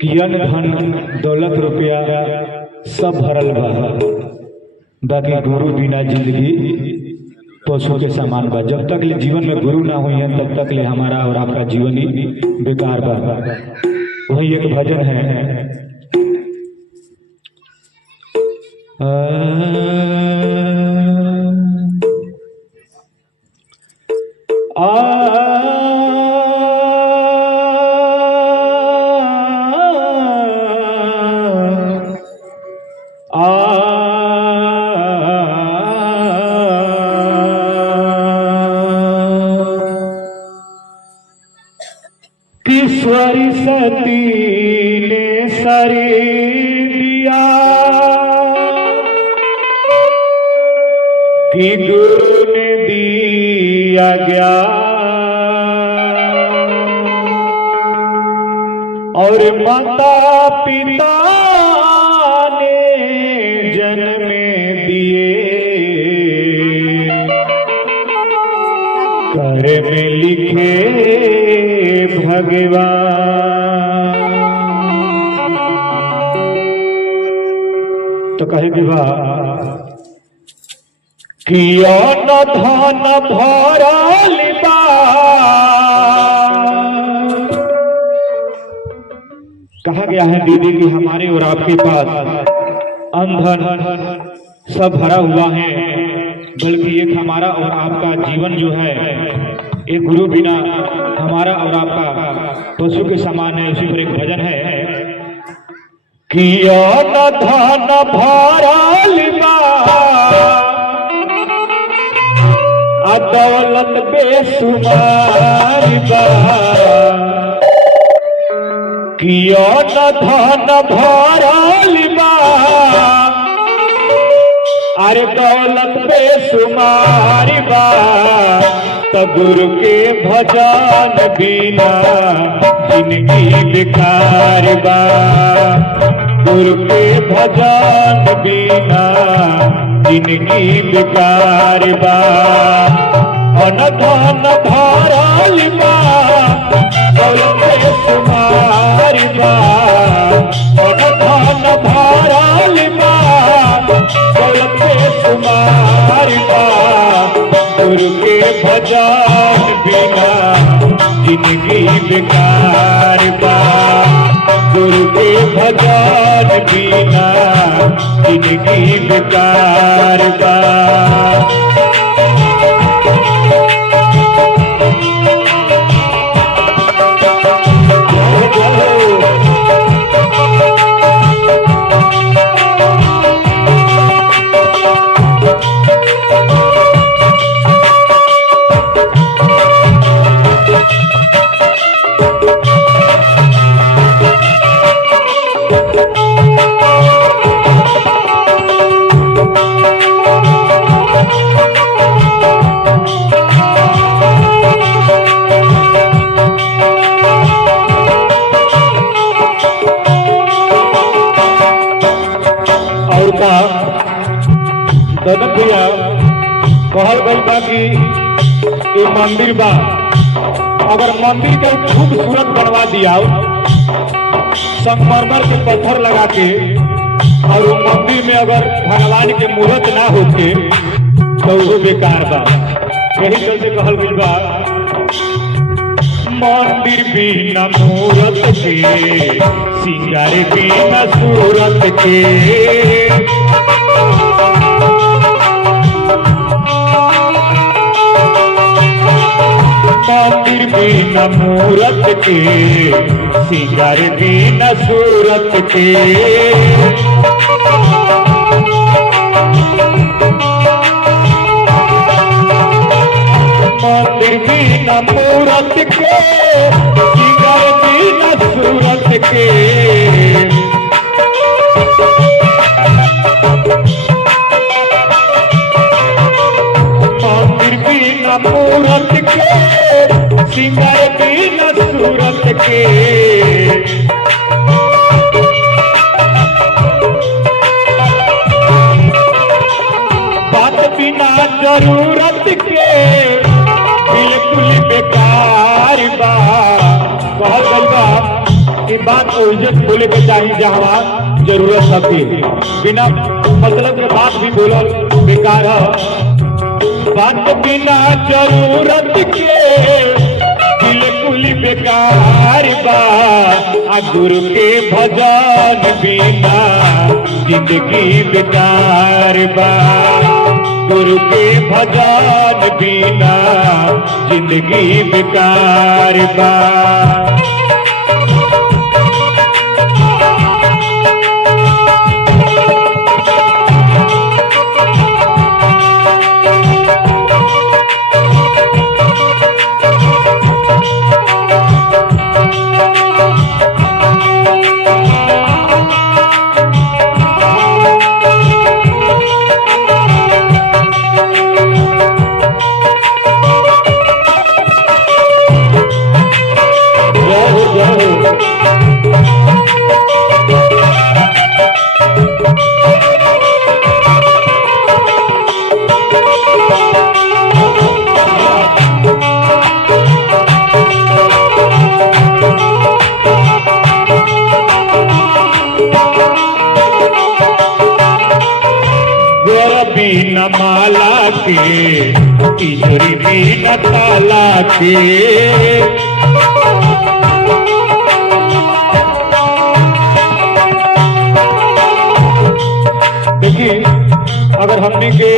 कि अन्न धन दौलत रुपया सब भरल बा, बाकी गुरु बिना जिंदगी पशु के समान बा। जब तक ले जीवन में गुरु ना हुई है तब तक ले हमारा और आपका जीवन ही बेकार बा। वही एक भजन है, ईश्वरी सती ने सरी दिया कि गुरु ने दिया गया, और माता पिता ने जन्म दिए, कर में लिखे भगवान। तो कहे विवाह कि अन्न धन भरल बा, कहा गया है दीदी कि हमारे और आपके पास अन्न धन सब भरा हुआ है, बल्कि एक हमारा और आपका जीवन जो है एक गुरु बिना हमारा और आपका पशु के समान है। इसी पर एक भजन है कि अन्न धन भरल बा, दौलत बेसुमार बा, कि अन्न धन भरल बा, अरे दौलत बेसुमार बा, तो गुरु के भजन बिना जिंदगी बेकार बा, गुरु के भजन बिना जिंदगी बेकार बा। अन्न धन भरल बा, दौलत बेसुमार बा, अन्न धन भरल बा, दौलत बेसुमार बा, गुरु के भजन बिना जिंदगी बेकार बा, गुरु के भजन बिना जिंदगी बेकार बा। ददन भैया कहल गई बा कि ये मंदिर बा, अगर मंदिर के खूबसूरत बनवा दिया, संगमरमर के पत्थर लगा के, और वो मंदिर में अगर भगवान के मूर्त ना होके तो वो बेकार बा। यही चलते कहल गई बा मंदिर बिना मूरत के, सिंगार बिना सूरत के, मंदिर बिना मूरत के, सिंगार बिना सूरत के, मंदिर बिना मूरत के, सिंगार बिना सूरत के, मंदिर बिना मूरत के, सिंगार बिना सूरत के, बात बिना जरूरत के बिल्कुल बेकार बा। कहल गई बा कि बात बात उज्जत बोले के चाहिए जहाँ जरूरत सबकी, बिना मतलब के बात भी बोलो बेकार है। बात बिना जरूरत के बिल्कुल बेकार बा, आ गुरु के भजन बिना जिंदगी बेकार बा, गुरु के भजन बिना जिंदगी बेकार बा। बिना माला के तिजोरी बिना ताला के, देखिए अगर हमने के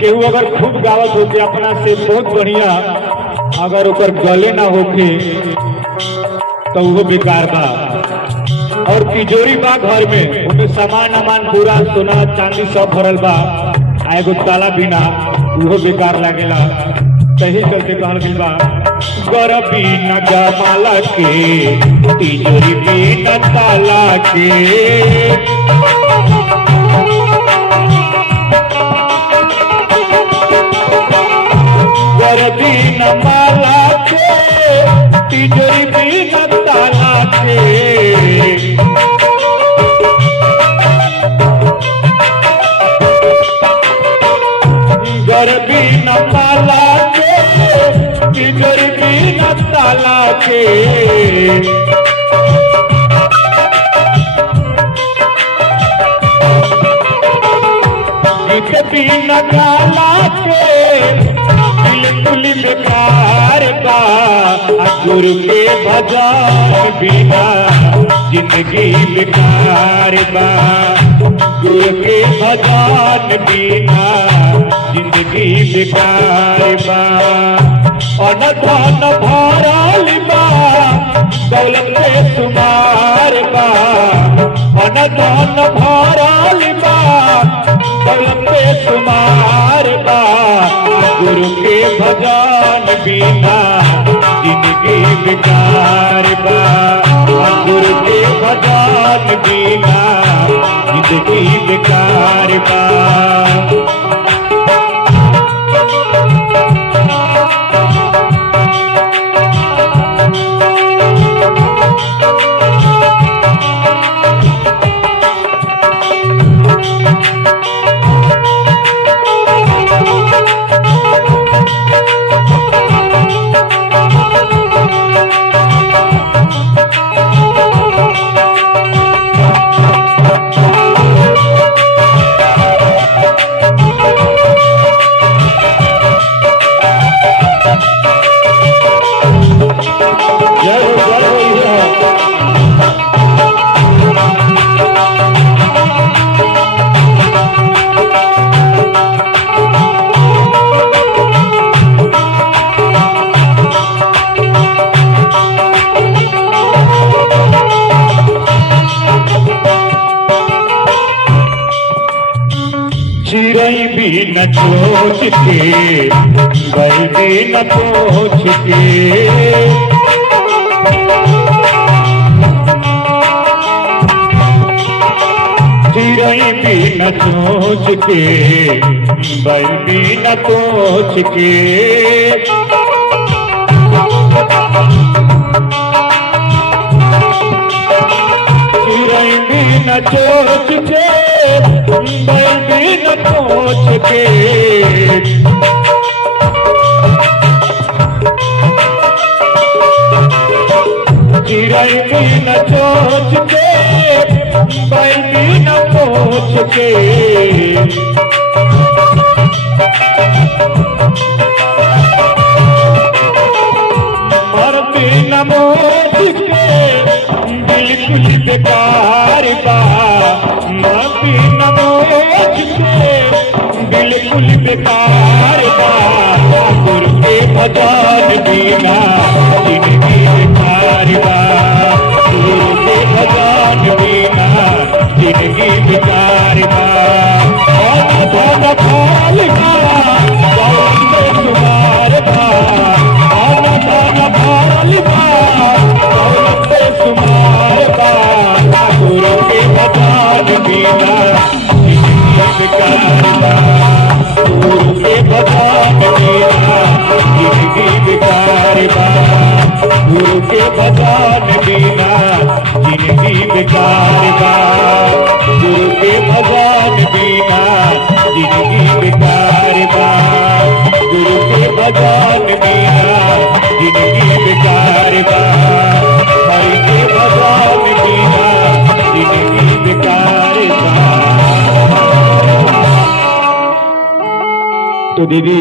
केहू अगर खूब गावत होके अपना से बहुत बढ़िया, अगर ओकर गले ना होके तो वो बेकार बा। और तिजोरी बा घर में, उनमें सामान अमान पूरा सोना चांदी सब भरल बा, एगो ताला बिना वो बेकार लागेला। सही करके कहल गइल बा, घर बिना जमाला के तिजोरी बिना ताला के, घर बिना माला के तिजोरी बिना ताला के, घर बिना माला के तिजोरी बिना ताला के, गीत बिना गाला के बिल्कुल बेकार बा, गुरु के भजन बिना जिंदगी बेकार बा, गुरु के भजन बिना जिंदगी बेकार बा। अन धन भरल बा दौलत पे सुमार बा, अन धन भरल बा दौलत पे सुमार बा, गुरु के भजन बिना जिंदगी बेकार बा, गुरु के भजन बिना जिंदगी बेकार बा। चिड़ै बिन चोच के बैल बिन पोछ के, चिड़ै बिन चोच के बैल बिन पोछ के, चिड़ै बिन चोच के बैल बिन पोछ के, चिड़ै चिड़ै न सोच के बैठी न सोच के मरती न मोच के बिल्कुल बेकार बा मरती न मोच के बिल्कुल बेकार बा गुरु के भजन बिना जिंदगी बेकार बा गुरु के भजन बिना जिंदगी बेकार बा धन फल का गौर सुमार बा धन फल का गौर सुमार बा गुरु के भजन बिना जिंदगी बेकार बा गुरु के भजन बिना जिंदगी बेकार बा गुरु के भजन बिना जिंदगी बेकार बा गुरु के भजन बिना जिंदगी बेकार बा गुरु के भजन बिना जिंदगी बेकार बा हरि के भजन बिना जिंदगी बेकार बा। तो दीदी